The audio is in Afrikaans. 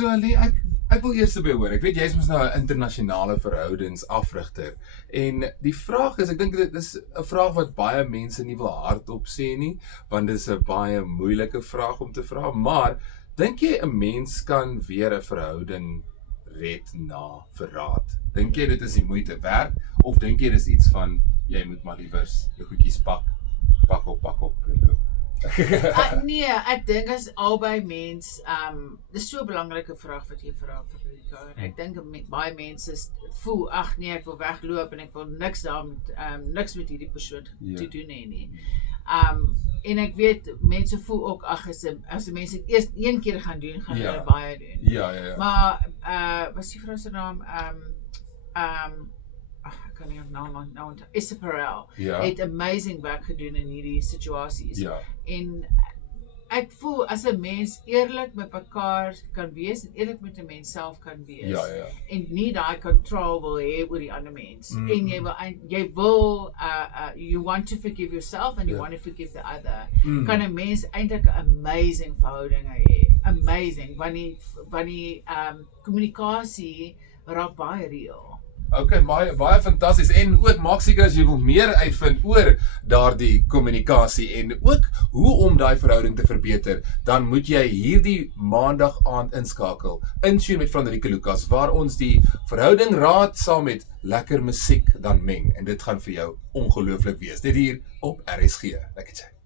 So nee, ek wil eers by hoor. Ek weet jy is mos nou 'n internasionale verhoudingsafrigter. En die vraag is, ek dink dit is 'n vraag wat baie mense nie wil hardop sê nie, want dit is 'n baie moeilike vraag om te vra, maar dink jy 'n mens kan weer 'n verhouding red na verraad? Dink jy dit is die moeite werd of dink jy dis iets van jy moet maar liewers jou goedjies pak op en loop? Nee, ek dink as albei mens, dis so 'n belangrike vraag wat jy vra vir Rika. Ek dink baie mense voel, ag nee, ek wil wegloop en ek wil niks met hierdie persoon te doen hê nie. En ek weet mense voel ook, ag as die mense eers een keer gaan doen, gaan hulle baie doen. Ja. Maar wat is die vrou se naam? Ek kan nie nou onthou. Esther Perel het amazing werk gedoen in hierdie situasies. En ek voel as 'n mens eerlik met mekaar kan wees en eerlik met 'n mens self kan wees en nie daai control wil hê oor die ander mens en jy wil you want to forgive yourself and you want to forgive the other, kan 'n mens eintlik 'n amazing verhouding hê. Amazing, want die kommunikasie raak baie reëel. Okay, baie fantasties en ook maak seker as jy wil meer uitvind oor daardie kommunikasie en ook hoe om daai verhouding te verbeter, dan moet jy hierdie maandag aand inskakel in Tune met Frederike Lukas waar ons die verhouding raad saam met lekker musiek dan meng en dit gaan vir jou ongelooflik wees. Dit hier op RSG. Lekker check.